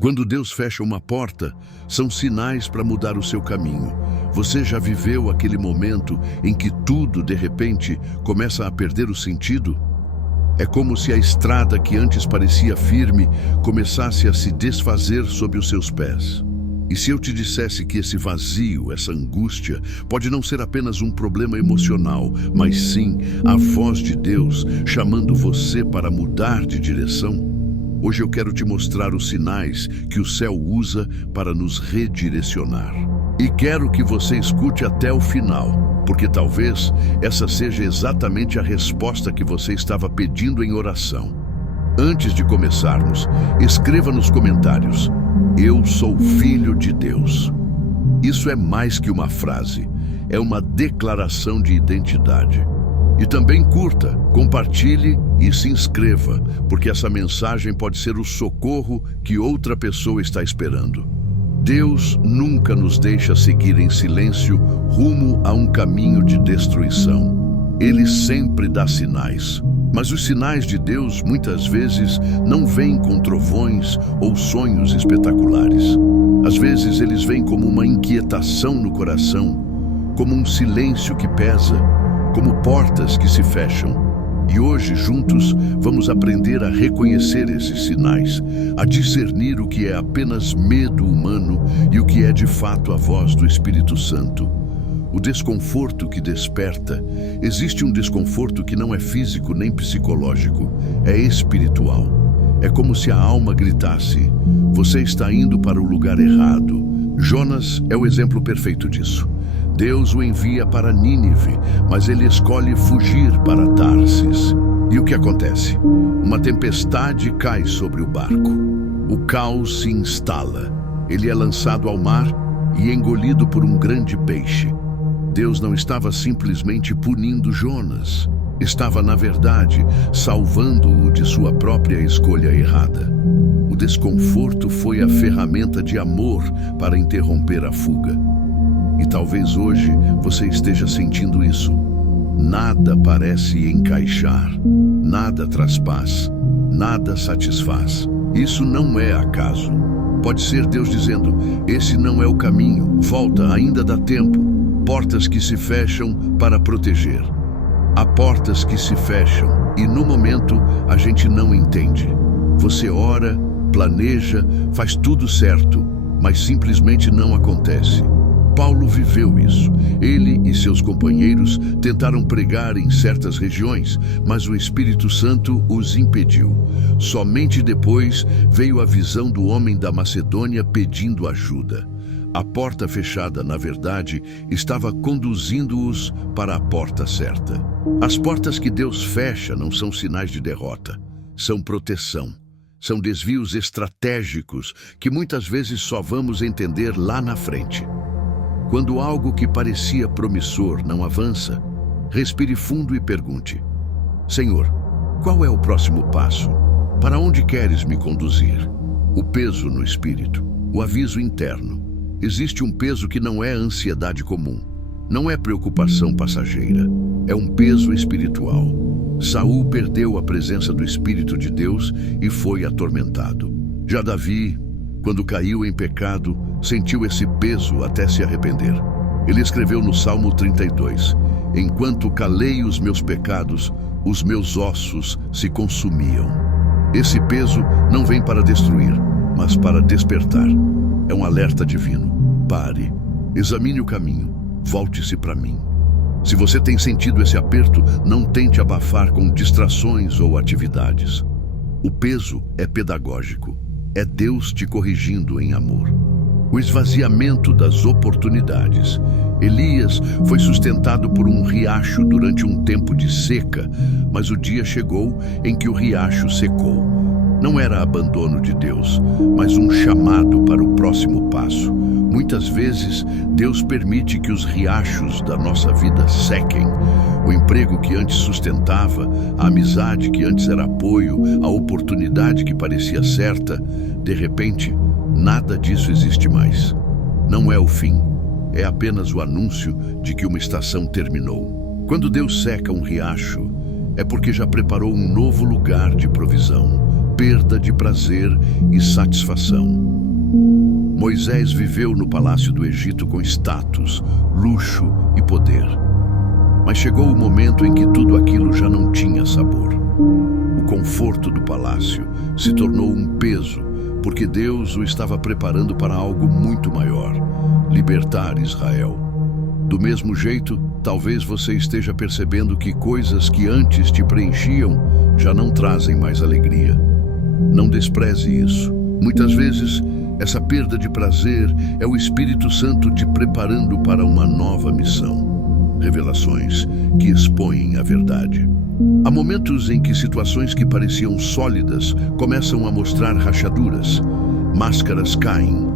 Quando Deus fecha uma porta, são sinais para mudar o seu caminho. Você já viveu aquele momento em que tudo, de repente, começa a perder o sentido? É como se a estrada que antes parecia firme começasse a se desfazer sob os seus pés. E se eu te dissesse que esse vazio, essa angústia, pode não ser apenas um problema emocional, mas sim a voz de Deus chamando você para mudar de direção? Hoje eu quero te mostrar os sinais que o céu usa para nos redirecionar. E quero que você escute até o final, porque talvez essa seja exatamente a resposta que você estava pedindo em oração. Antes de começarmos, escreva nos comentários: "Eu sou filho de Deus". Isso é mais que uma frase, é uma declaração de identidade. E também curta, compartilhe e se inscreva, porque essa mensagem pode ser o socorro que outra pessoa está esperando. Deus nunca nos deixa seguir em silêncio rumo a um caminho de destruição. Ele sempre dá sinais. Mas os sinais de Deus muitas vezes não vêm com trovões ou sonhos espetaculares. Às vezes eles vêm como uma inquietação no coração, como um silêncio que pesa, como portas que se fecham. E hoje, juntos, vamos aprender a reconhecer esses sinais, a discernir o que é apenas medo humano e o que é de fato a voz do Espírito Santo. O desconforto que desperta, existe um desconforto que não é físico nem psicológico, é espiritual. É como se a alma gritasse: "Você está indo para o lugar errado". Jonas é o exemplo perfeito disso. Deus o envia para Nínive, mas ele escolhe fugir para Tarsis. E o que acontece? Uma tempestade cai sobre o barco. O caos se instala. Ele é lançado ao mar e engolido por um grande peixe. Deus não estava simplesmente punindo Jonas. Estava, na verdade, salvando-o de sua própria escolha errada. O desconforto foi a ferramenta de amor para interromper a fuga. E talvez hoje você esteja sentindo isso. Nada parece encaixar, nada traz paz, nada satisfaz. Isso não é acaso. Pode ser Deus dizendo: "Esse não é o caminho, volta, ainda dá tempo". Portas que se fecham para proteger. Há portas que se fecham e no momento a gente não entende. Você ora, planeja, faz tudo certo, mas simplesmente não acontece. Paulo viveu isso. Ele e seus companheiros tentaram pregar em certas regiões, mas o Espírito Santo os impediu. Somente depois veio a visão do homem da Macedônia pedindo ajuda. A porta fechada, na verdade, estava conduzindo-os para a porta certa. As portas que Deus fecha não são sinais de derrota, são proteção. São desvios estratégicos que muitas vezes só vamos entender lá na frente. Quando algo que parecia promissor não avança, respire fundo e pergunte: "Senhor, qual é o próximo passo? Para onde queres me conduzir?" O peso no espírito, o aviso interno. Existe um peso que não é ansiedade comum, não é preocupação passageira, é um peso espiritual. Saul perdeu a presença do Espírito de Deus e foi atormentado. Já Davi, quando caiu em pecado, sentiu esse peso até se arrepender. Ele escreveu no Salmo 32: "Enquanto calei os meus pecados, os meus ossos se consumiam". Esse peso não vem para destruir, mas para despertar. É um alerta divino. Pare, examine o caminho, volte-se para mim. Se você tem sentido esse aperto, não tente abafar com distrações ou atividades. O peso é pedagógico. É Deus te corrigindo em amor. O esvaziamento das oportunidades. Elias foi sustentado por um riacho durante um tempo de seca, mas o dia chegou em que o riacho secou. Não era abandono de Deus, mas um chamado para o próximo passo. Muitas vezes, Deus permite que os riachos da nossa vida sequem. O emprego que antes sustentava, a amizade que antes era apoio, a oportunidade que parecia certa, de repente, nada disso existe mais. Não é o fim, é apenas o anúncio de que uma estação terminou. Quando Deus seca um riacho, é porque já preparou um novo lugar de provisão. perda de prazer e satisfação. Moisés viveu no palácio do Egito com status, luxo e poder. Mas chegou o momento em que tudo aquilo já não tinha sabor. O conforto do palácio se tornou um peso, porque Deus o estava preparando para algo muito maior: libertar Israel. Do mesmo jeito, talvez você esteja percebendo que coisas que antes te preenchiam já não trazem mais alegria. Não despreze isso. Muitas vezes, essa perda de prazer é o Espírito Santo te preparando para uma nova missão. Revelações que expõem a verdade. Há momentos em que situações que pareciam sólidas começam a mostrar rachaduras. Máscaras caem.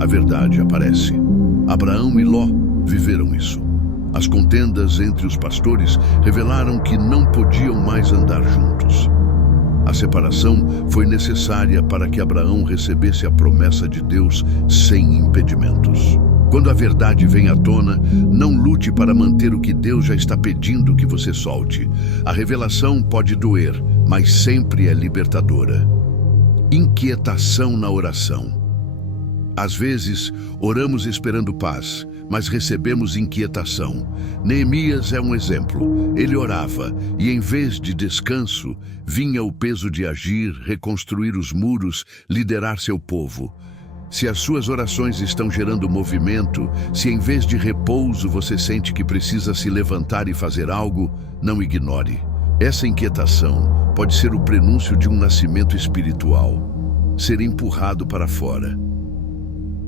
A verdade aparece. Abraão e Ló viveram isso. As contendas entre os pastores revelaram que não podiam mais andar juntos. A separação foi necessária para que Abraão recebesse a promessa de Deus sem impedimentos. Quando a verdade vem à tona, não lute para manter o que Deus já está pedindo que você solte. A revelação pode doer, mas sempre é libertadora. Inquietação na oração. Às vezes, oramos esperando paz, mas recebemos inquietação. Neemias é um exemplo. Ele orava e, em vez de descanso, vinha o peso de agir, reconstruir os muros, liderar seu povo. Se as suas orações estão gerando movimento, se em vez de repouso você sente que precisa se levantar e fazer algo, não ignore. Essa inquietação pode ser o prenúncio de um nascimento espiritual, ser empurrado para fora.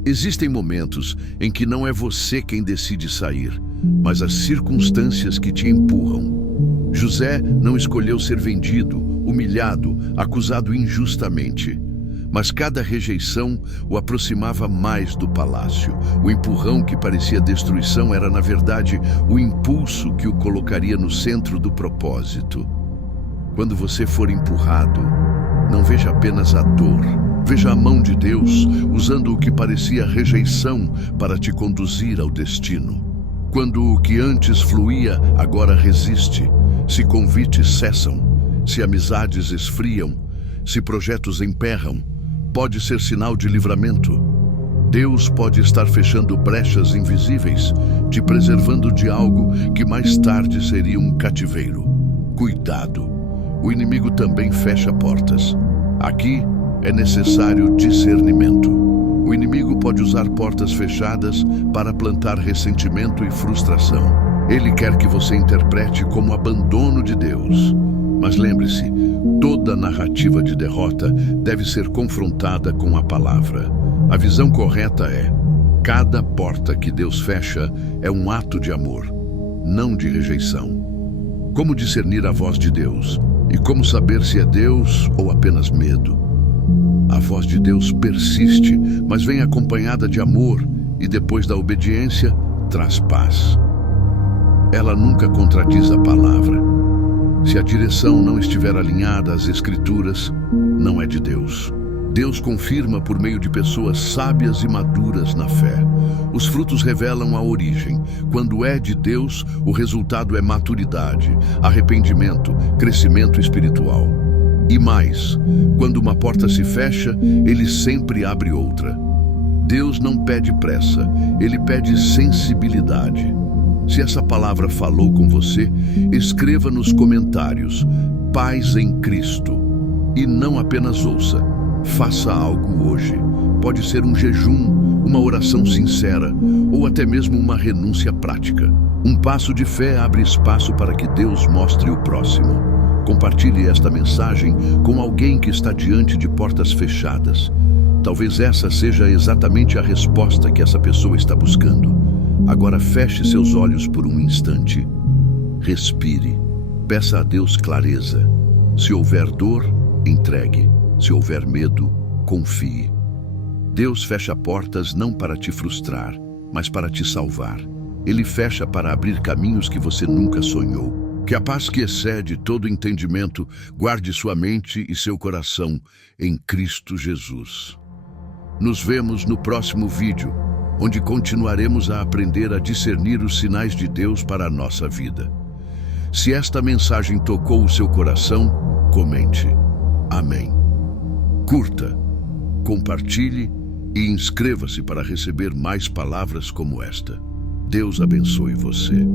Existem momentos em que não é você quem decide sair, mas as circunstâncias que te empurram. José não escolheu ser vendido, humilhado, acusado injustamente. Mas cada rejeição o aproximava mais do palácio. O empurrão que parecia destruição era, na verdade, o impulso que o colocaria no centro do propósito. Quando você for empurrado, não veja apenas a dor. Veja a mão de Deus usando o que parecia rejeição para te conduzir ao destino. Quando o que antes fluía agora resiste, se convites cessam, se amizades esfriam, se projetos emperram, pode ser sinal de livramento. Deus pode estar fechando brechas invisíveis, te preservando de algo que mais tarde seria um cativeiro. Cuidado! O inimigo também fecha portas. Aqui é necessário discernimento. O inimigo pode usar portas fechadas para plantar ressentimento e frustração. Ele quer que você interprete como abandono de Deus. Mas lembre-se, toda narrativa de derrota deve ser confrontada com a palavra. A visão correta é: cada porta que Deus fecha é um ato de amor, não de rejeição. Como discernir a voz de Deus? E como saber se é Deus ou apenas medo? A voz de Deus persiste, mas vem acompanhada de amor e, depois da obediência, traz paz. Ela nunca contradiz a palavra. Se a direção não estiver alinhada às Escrituras, não é de Deus. Deus confirma por meio de pessoas sábias e maduras na fé. Os frutos revelam a origem. Quando é de Deus, o resultado é maturidade, arrependimento, crescimento espiritual. E mais, quando uma porta se fecha, Ele sempre abre outra. Deus não pede pressa, Ele pede sensibilidade. Se essa palavra falou com você, escreva nos comentários: paz em Cristo. E não apenas ouça, faça algo hoje. Pode ser um jejum, uma oração sincera ou até mesmo uma renúncia prática. Um passo de fé abre espaço para que Deus mostre o próximo. Compartilhe esta mensagem com alguém que está diante de portas fechadas. Talvez essa seja exatamente a resposta que essa pessoa está buscando. Agora feche seus olhos por um instante. Respire. Peça a Deus clareza. Se houver dor, entregue. Se houver medo, confie. Deus fecha portas não para te frustrar, mas para te salvar. Ele fecha para abrir caminhos que você nunca sonhou. Que a paz que excede todo entendimento guarde sua mente e seu coração em Cristo Jesus. Nos vemos no próximo vídeo, onde continuaremos a aprender a discernir os sinais de Deus para a nossa vida. Se esta mensagem tocou o seu coração, comente. Amém. Curta, compartilhe e inscreva-se para receber mais palavras como esta. Deus abençoe você.